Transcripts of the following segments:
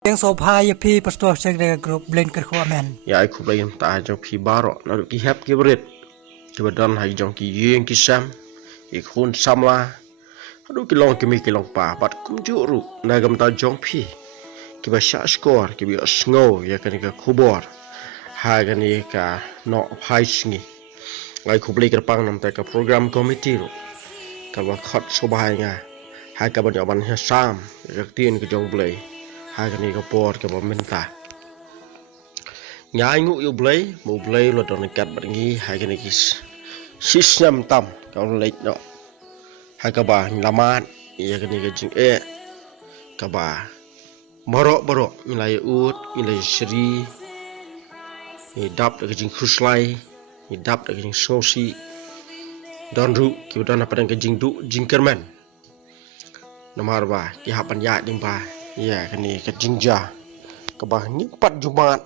Yang sopa ya pi pastor cek de grup blend ker amen. Ya aku bagi ta jong pi baro na ki hep ki bret ki badan hai jong ki yeng ki sam ik hun samla adu ki long ki mi ki long pa bat kum juru na gam ta jong pi ki ba sha skor ki bi sngo ya kan ka kubor ha gan ka no phai sngi lai ku bli ker pang nam ta ka program committee ru ka ba khat so bai nga ha ka ban ban ha sam ka tien ki jong blai ha gan ka por ka ba menta nhai ngụ yêu blay lo don kat bat ngi hai kan kis sisnam tam ka leit no hai ka ba lamat ya kan ka jing ka ba boro milai ut milai sri ni dap ka jing khuslai ni dap ka jing sosi don ru ki don apa ka jing du jing kerman namar ba ki hapan ya ding ba ya kan ka jing ja ka ba ni pat jumat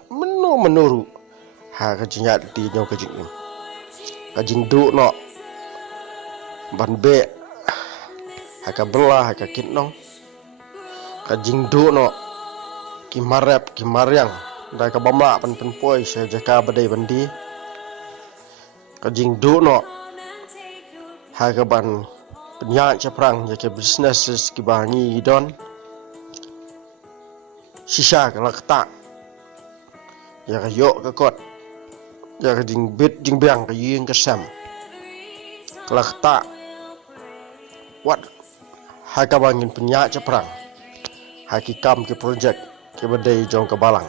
menuru ha ka jinyat ti nyo ka jing ka jing du no ban be ha ka bela ha ka kit no ka jing du no ki marap ki maryang da ka bamla pan poi se jaka badai bandi ka jing du no ha ka ban penyan chaprang ya ke businesses ki bangi don sisa ka lakta ya ka yo ka kot ya ka jing bit jing biang ka yeng ka sam kelakta wat ha ka bangin penya chaprang ha ki kam ki project ki badai jong ka balang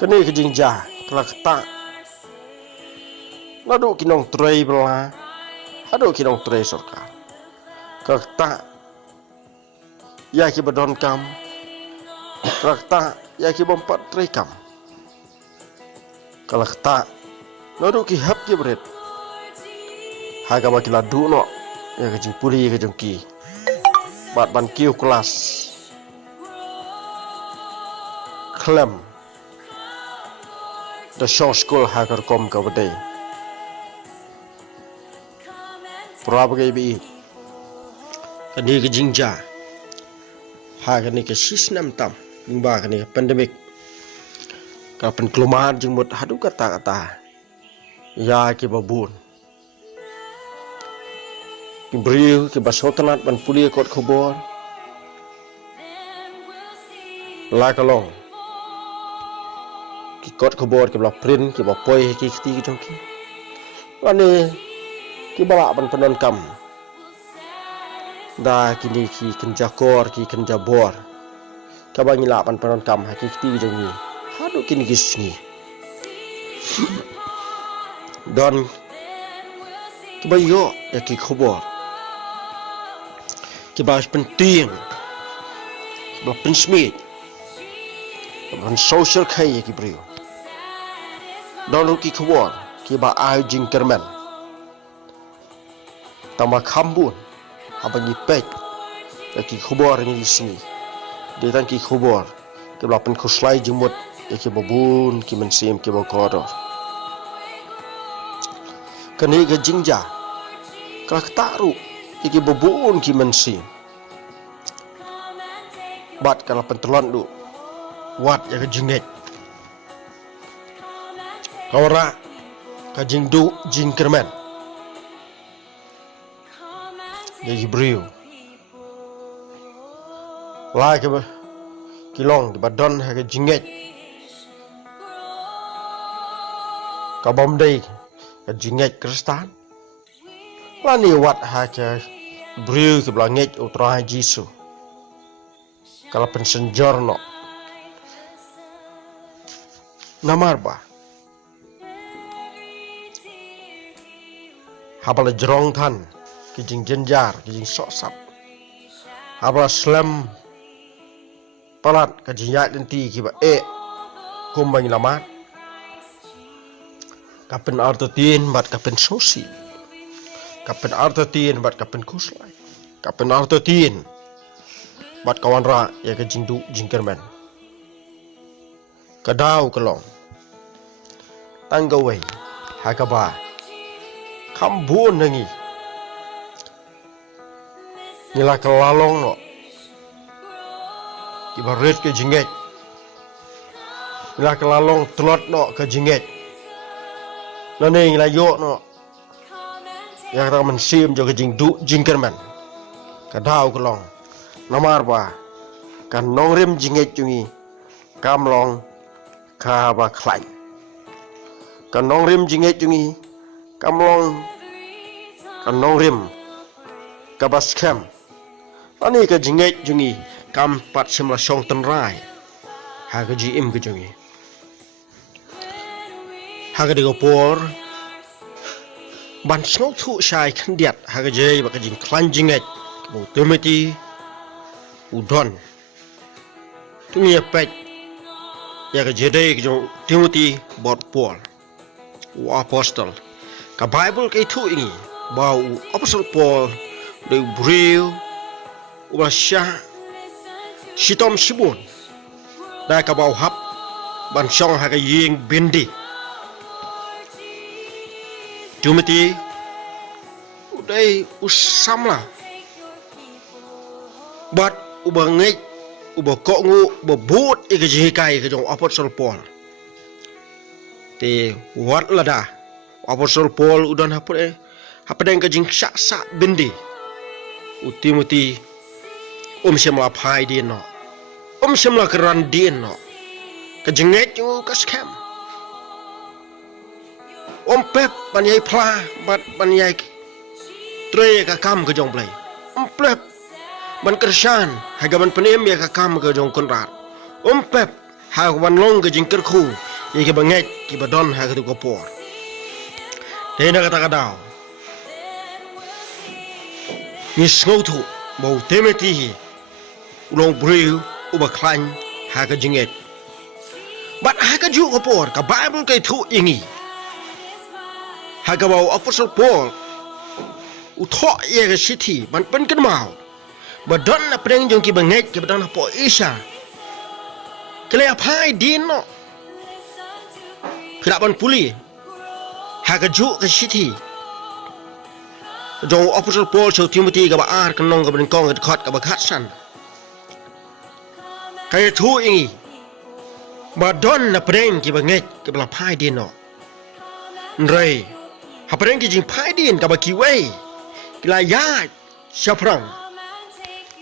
kani ka jing ja kelakta nadu kinong trei bela adu kinong trei sarkar kelakta ya ki badon kam kelakta ya ki bompat trekam kalakta nodo ki hap ki bret ha ka ba ki ladu no ya ka jing puri ka jong ki bat ban kiu kelas klem the show school ha ka kom ka badai prab ga bi ka ni ka jing ja ha ka ni ka sisnam tam ba ka ni pandemic ka pen kelumar jeng mut hadu kata ya ki babun ki briu ki basotanat ban puli kot khobor la kalong ki kot khobor ki bla print ki ba poi ki ti jong ki ani ki bala ban penon kam da kini ki kenjakor ki kenjabor ka ba ngila pan penon kam hakiki jong ni hadu kini gisni don ki ba yo ya ki khobor ki ba penting ba pensmi ban social kai ki brio don ki khobor ki ba ai jing kerman tama khambun abangi pek ya ki khobor ni sini dia tan ki khobor ki ba pen khuslai jemut ya ki babun ki mensim ki bakodor kani ga jingja ka taru ki babun ki mensim bat kala pentelon du wat ya ka jinget kawara ka jingdu jingkerman ya ibriu la ke kilong di badon ha ke jinget ka bomdei ka jinget kristan la ni wat ha ke briu ke blanget utra jisu kala pensenjorno namarba habala jerong than ki jing jenjar ki jing sosap habala slam palat ka jinyat denti ki ba kumbang lamat kapen artotin bat kapen sosi kapen artotin bat kapen kuslai kapen artotin bat kawan ra ya ka jingdu jingkerman kadau kelong tanggawai hakaba kambun nangi nila kelalong no kibaret ke jinget la kelalong telot no ke jinget nane la yo no ya ra man sim jo ke jing du jingkerman ka dau ke long namar ba kan nong rim jinget jungi kam long ka ba khlai kan nong rim jinget jungi kam long kan nong rim ka ba scam ani ka jinget jungi kam pat simla song tan rai ha ka ji im ke jungi ha ka de go por ban snow thu shai khan diat ha ka je ba ka jing klan jinget bo temeti udon tumi pet ya ka je dei jo Timothy bot Paul wa apostle ka Bible ke thu ingi bau apostle Paul de bril wa sha sitom sibun da ka bau hap ban song ha ka ying bindi Timothy udai usamla bat ubangai uba kongu bebut ike jikai ke jong apostle Paul te wat lada apostle Paul udan hapadeng ke jing sa bindi u Timothy semla phai din no semla keran din no ke jinget ju ka scam pep banyai pla bat banyai tre ka kam ke jong play pep ban kersan haga ban penem ya ka kam ke jong konrat pep ha wan long ke jing kerku ye ke banget ki badon ha ke ko por tena kata kadau ni snoutu bo Timothy ulong breu uba klan ha ke jinget bat ha ke ju ko por ka Bible ke thu ingi ha ka bau apostle Paul utho ye ke city ban pen kan mau badon na preng jong ki banget ki badon po isa kle apai din no kira ban puli ha ka ju ke city jong apostle Paul so Timothy ka ba ar kan nong ka ban kong ka khot ka ba khat san kai thu ingi badon na preng ki banget ki bla pai din no rei ha preng ki jing pai din ka ba ki wei kila ya syafrang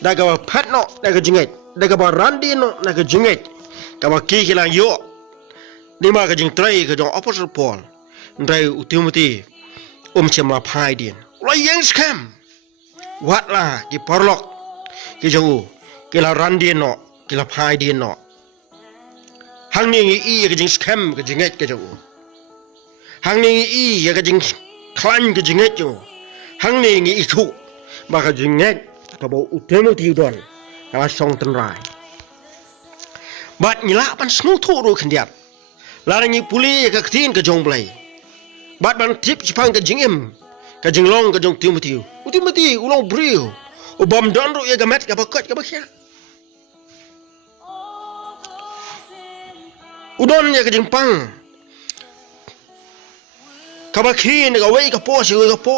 daga pat no daga jinget daga ba randi no daga jinget kama ki kila yo ni ma ka jing trai ka jong apostle Paul ndai u Timothy chema phai din la yang scam wat la ki porlok ki jong kila randi no kila phai din no hang ni i ka jing scam ka jinget ka jong hang ni i ka jing klan ka jinget jo hang ni i thu ba ka jinget ka bo Timothy don ka song tan rai bat ni la pan snu thu ru khandiat la ni puli ka khin ka jong blai bat ban tip chipang ka jingim ka jinglong ka jong Timothy ulong brio u bom don ru ye ga met ka ba kat ka ba khya udon ye ka jing pang ka ba khin ka wei ka po si ka po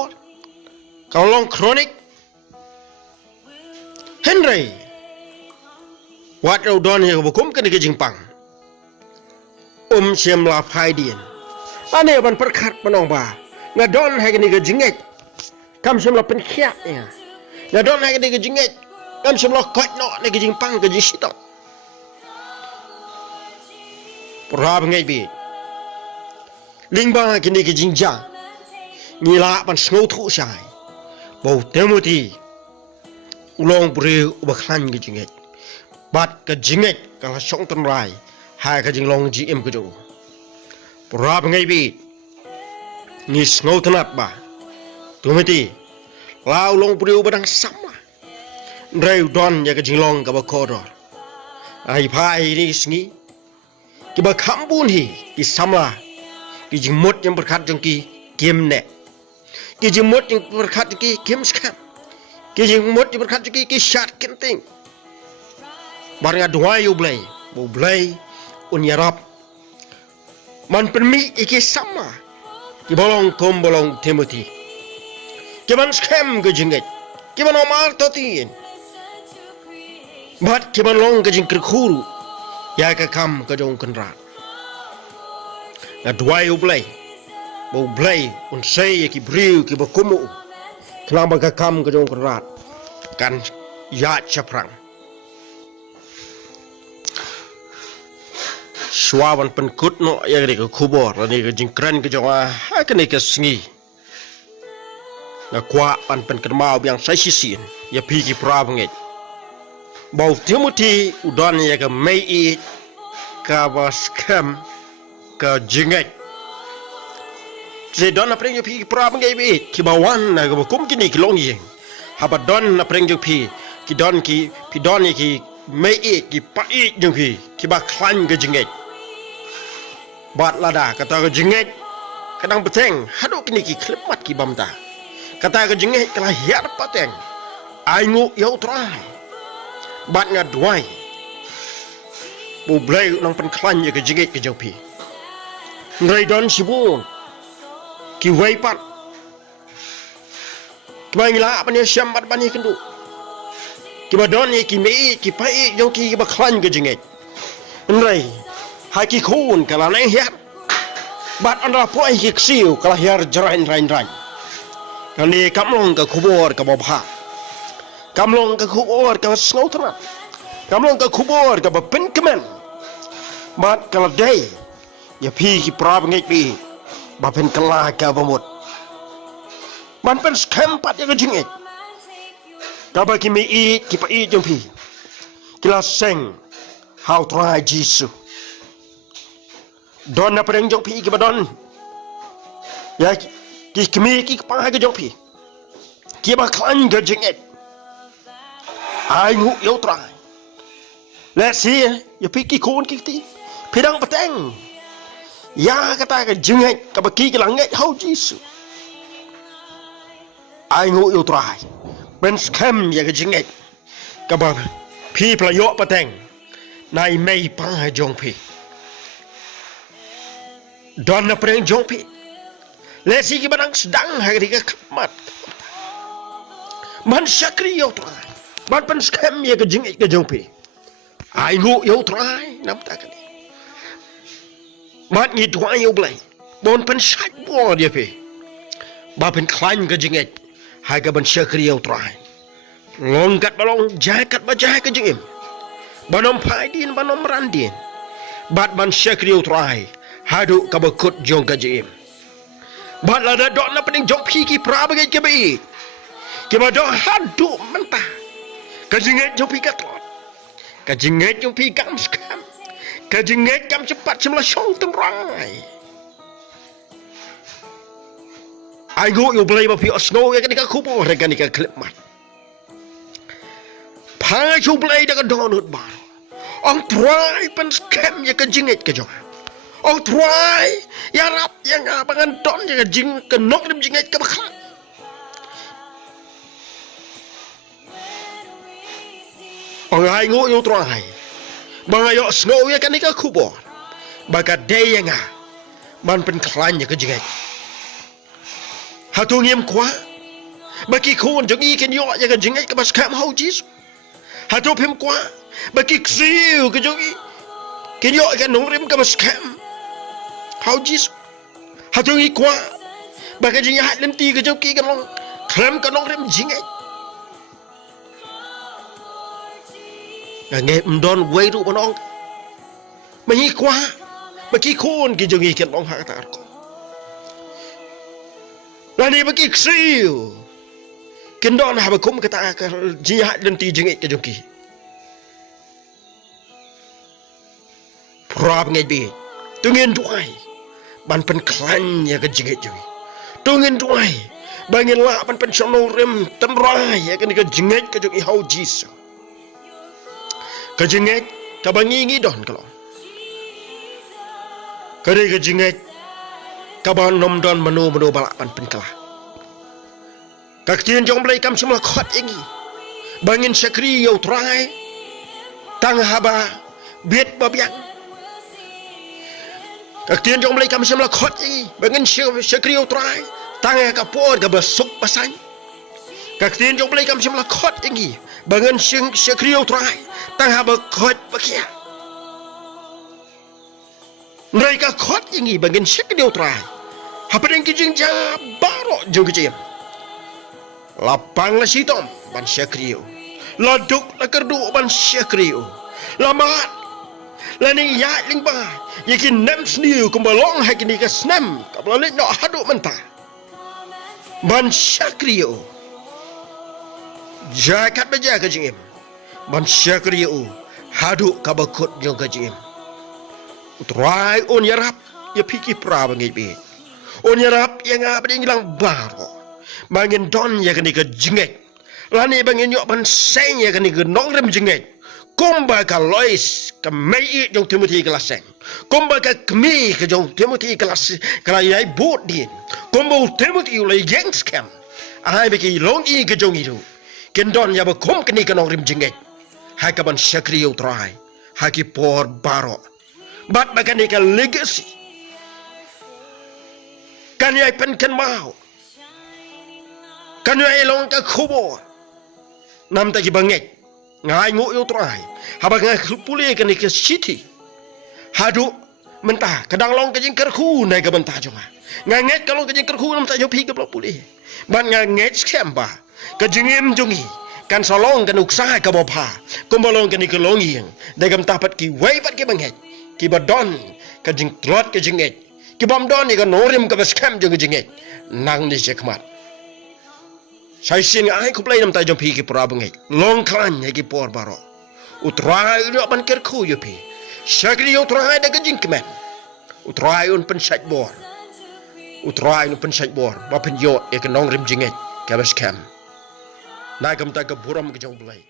ka long chronic Henry wat rau don ye ko kum kan ke jingpang semla phai din ane ban perkhat panong ba ngadon ha ni ke jinget kam semla pen khia ya ngadon ha ni ke jinget kam semla kot no ni ke jingpang ke jisito prab ngai bi lingba ke ni ke jingja ni la ban sngo thu sai bo Timothy ulong breu uba klan ke jinget bat ke jinget ka song tan rai ha ka jinglong ji em ke jo prab ngai bi ni sngo tanat ba Timothy la ulong breu badang sama reu don ya ke jinglong ka ba kodor ai phai ni sngi ki ba khambun hi ki samla ki jingmot yang berkat jong ki kim ne ki jingmot yang berkat ki kim skam ki jingmot yang berkat ki shat kenting barang dua yu blai bo blai un yarap man permi iki sama ki bolong kom bolong Timothy ki ban skam ke jinget ki ban omar totin Bat kibalong ka jing krikuru ya ka kam ka jong kenrat na dwai ublay bo blay un say ki briu ki bakumu kenapa ka kam ka jong kenrat kan ya chaprang swawan penkut no ya ka kubor ni ka jing kran ka jong ha ka ni ka singi na kwa pan pen kermau yang sai sisin ya pi ki prab ngai bau Timothy udan ya ka mai ka bas kam ka jingai je don na preng pi prab ngai bi ki bawan na ka kum ki ni ki long yeng haba don na preng pi ki don ki pi don ki mai ki pa jeng pi ki ba klan ka jingai bat lada kata ka jingai kadang beteng hadu ki ni ki klemat ki bamta kata ka jingai kala hiar pateng aingu yau trai bat nga dwai bu blai nang pen klan ya ka jingai ka jaupi ngai don sibu ki wai pat ki bang la apa ni syam bat bani kendu ki badon ni ki mei ki pai jong ki ba klan ka jingai ngai hai ki khun kala nai hiar bat andra poi ki ksiu kala hiar jarain rain kali kamlong ka kubur ka babha kamlong ka kubur ka snotran kamlong ka kubur ka bapin kemen mat kala day ya pi ki prab ngai pi bapin kala ka bamut man pen scam pat ya ka jingai ka ba ki mi ki pa jong pi kila seng how try Jesus don na preng jong pi ki badon ya ki kemi ki pa ka jong pi ki ba klan ka jinget ai ngu yo trai let's see ya pi ki kon ki ti pidang pateng ya kata ka jinget ka ba ki ki langet how Jesus ai ngu yo trai ben scam ya ka jinget ka ba pi pla yo pateng nai mei pa jong pi don na preng jong pi lesi ki badang sedang hari ka mat man syakri yo trai man pen scam ya ka jingai ka jongpi ai ngu yo trai nam ta ka ni man ni dwai yo blai bon pen shat bo dia pe ba pen klan ka jingai hai ka ban syakri yo trai longkat balong jakat ba jahat ka jingim banom paidin banom randin bat ban syakri yo trai hadu ka bakut jong ka jingim bat la da dok na pening jok pi ki pra bagai ke bi ki ba dok hadu mentah ka jinget jok pi ka klot ka jinget jok pi kam skam ka jinget kam cepat semla syong temrai ai go yo blai ba pi osno ya ka kubo re ka ni ka klip mat pa chu blai da ka donut bar ong try pen skam ya ka jinget ka jok oh try ya rap yang abangan don ya jing kenok dim jingai ke bakal oh ai ngu yo try bang ayo snow ya kan ni ka kubo baga day yang man pen klan ya ke jingai hatu ngiem kwa baki khun jong i ken yo ya ka jingai ke bas kam hau jis hatu pem kwa baki ksiu ke jong i ken yo ka nong rim ke bas kam how jis hatu ngi kwa baga jingai hat lem ti ke jong ki kan long klem kan long rim jingai nghe don quay ru bonong mày quá mà ki khôn ki jong i ken long ha ta ko la ni ba ki ksiu ken don ha ba kum ka ta ka jingai hat lem ti jingai ke jong ki prab ngai bi tu ngin duai ban pen klan ya ka jingai jong tu ngin duai bangin la ban pen sono rem temrai ya ka ni ka jingai ka jong i hau jis ka jingai ka bangi ngi don ka lo ka re ka jingai ka ban nom don mano bala ban pen kala ka kien jong blai kam semla khot ingi bangin sakri yo trai tang haba biet babiang ka kien jong blai kam semla khot ingi bangin sakri yo trai tang ka por ka besuk pasang ka kien jong blai kam semla khot ingi bangan syakriyo trai tang haba khot bakia mereka khot ingi bangan syakriyo trai haba deng kijing jabaro jong kijim lapang la sitom ban syakriyo laduk la kerdu ban syakriyo lamat lani ya lingba yakin nem sniu kumbalong hakini ka snem kabalik no haduk mentah ban syakriyo jakat beja ka jingim ban syakriyo haduk kabakut jong ka jingim utrai on yarap ya piki pra bangi be on yarap yang abading lang baro bangin don ya kani ka jingek lani bangin yo ban seng ya kani ka nongrem jingek kumba ka lois ka mei jong Timothy kelaseng kumba ka kmi ka jong Timothy kelas kala yai bot din kumba Timothy ulai gengs kem ai beki long i ka jong itu kendon ya ba kum kani ka nongrem jingek hai ka ban syakriyo trai hai ki por baro bat bagani ka legacy kan yai pen kan mau kan yai long ka kubo nam ta ki bangek ngai ngu yo trai haba ngai puli kan ke city hadu mentah kadang long ke jingkar khu nai ka mentah jonga ngai nget kalau ke jingkar khu nam ta yo pi ke blok puli ban ngai nget skemba ke jingim jongi kan solong kan uksa ka bopha kumbolong kan ke longieng dagam tapat ki wai pat ke banget ki badon ka jing trot ke jinget ki bom don ni ka norim ka skam jong jinget nang ni sekmat sai sin ai ku play nam ta jom pi ki pra bangai long klan ya ki por baro utrai ro ban ker khu yo pi syakri utrai da ka jing kemen utrai un pen sat bor utrai un pen sat bor ba pen yo e ka nong rim jinget ka skam na kam ta ka buram ki jong play